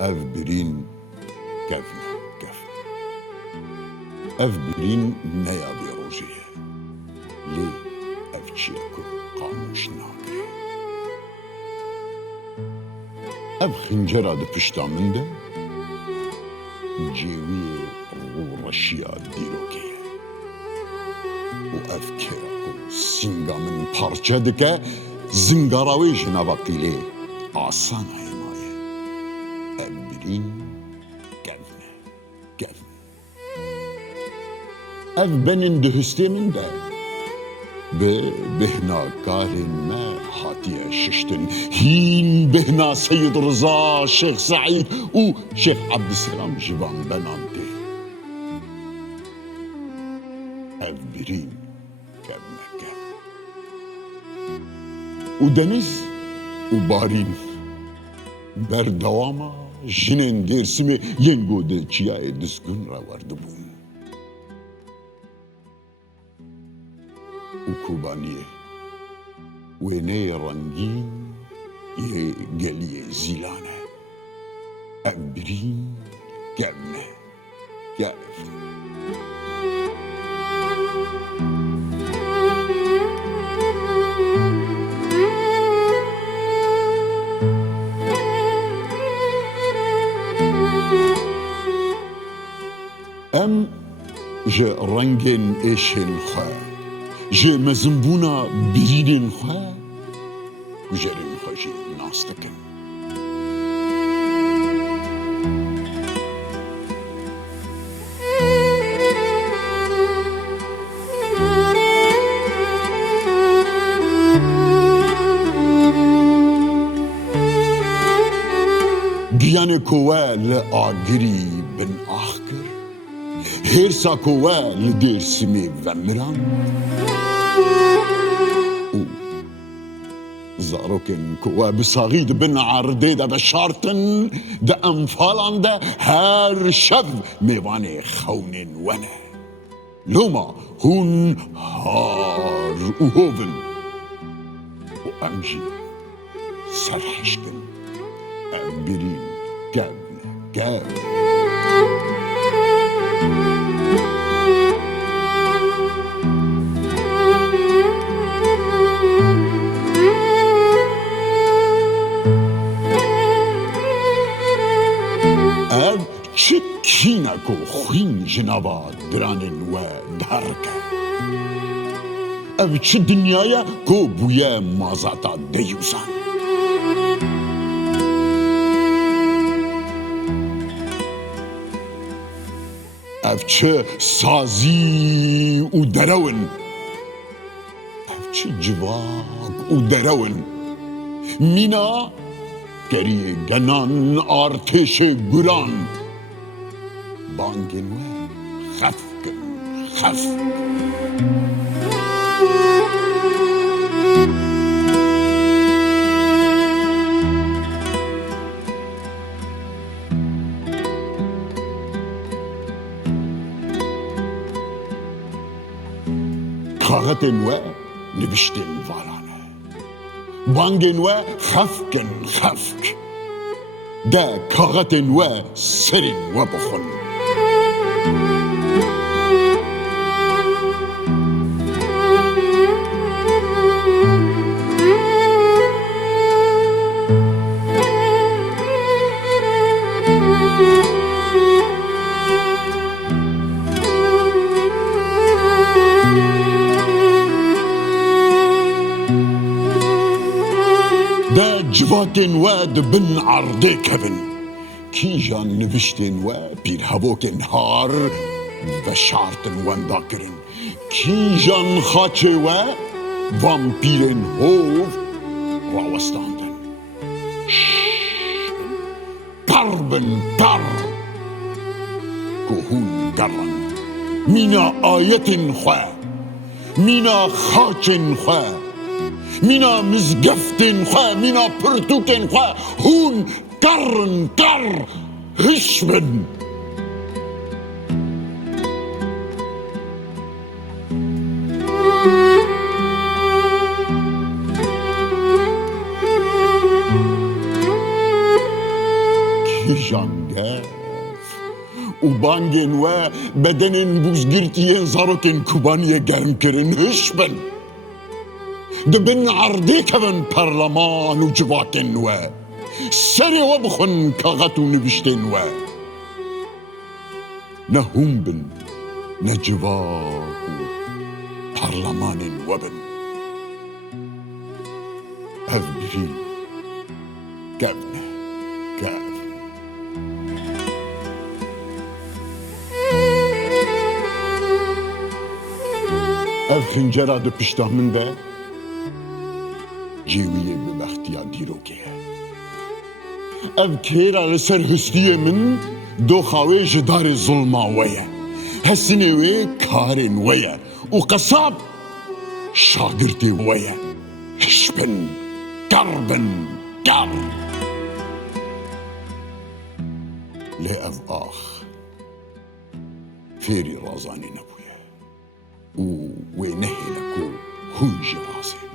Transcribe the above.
Ev birîn kevne kev. Ev birîn neya bê rojê ye. Lê ev çi ye ku qamoş nakire. Ev xincera di pişta min de cêwiyê rûreşiya dîrokê ye. û ev kêra ku sînga min parçe dike, zingara wê ji nava qîlê asan hêma ye. Ev birîn kevne kev. Ev benên di histê min de bi bêhna karên me hatiye şiştin. Hîn bêhna Seyyid Rıza, Şeyh Saîd û Şeyh Abdüselam ji van benan tê. Ev birîn kevne kev. û deniz û barîn berdewama jinên Dêrsimê yên godê Çiyayê dizgun re werdibûn. û Kobaniyê wêneyê rengîn yê geliyê zîlan e. Ev birîn kevne kev. Em ji rengên êşên xwe, ji mezinbûna birînên xwe, gujerên xwe jî nas dikin. Giyanê ku we li agirî bin ax kir, hêrsa ku we li Dêrsimê vemiran, û zarokên ku we bi saxî dibin erdê de veşartin, di enfalan de her şev mêvanê xewnên we ne. Loma hûn har û hov in û em jî serhişkin. Ev birîn kevne kev. Ev çi kîne ku xwîn ji nava diranên we derke. Ev çi dinya ye ku bûye mazata deyûsan. Ev çi sazî û derewin. Ev çi civak û derewin. Mîna geriyê genan artêşê guran. Bangên we xefkin xefk. Kaxetên we niviştên varan e. Bangên we xefkin xefk. De kaxetên we serên we bixwin. Civakên we dibin erdê kevin. Kîjan niviştên we pîrhevokên har veşartin wenda kirin. Kîjan xaçê we vampîrên hov rawestandin. Tar bin tar ku hûn gerin. Mîna ayetên xwe, mîna xaçên xwe, mîna mizgeftên xwe, mîna pirtûkên xwe hûn kerin ker hiş bin. جانگف و بانگین و بدنین بوزگرتین زارتین کوبانی گرم کرن هشبن دبن عردی کبن پرلمان و جواتن و سری و بخون کاغت و نوشتن و نه هم بن نه جوات و پرلمان و بن اف بفی گفنه گف اف خنجره ده پشته من ده جیویه به بختیا دیروگه اف کیرا لسر حسنیه من دو خواهی جدار ظلما ویه حسنه وی کارن ویه و قصاب شاگرتی ویه هشبن قربن قرب لی اف آخ فيري رازاني نبويا وينهي لكو هنجي راسي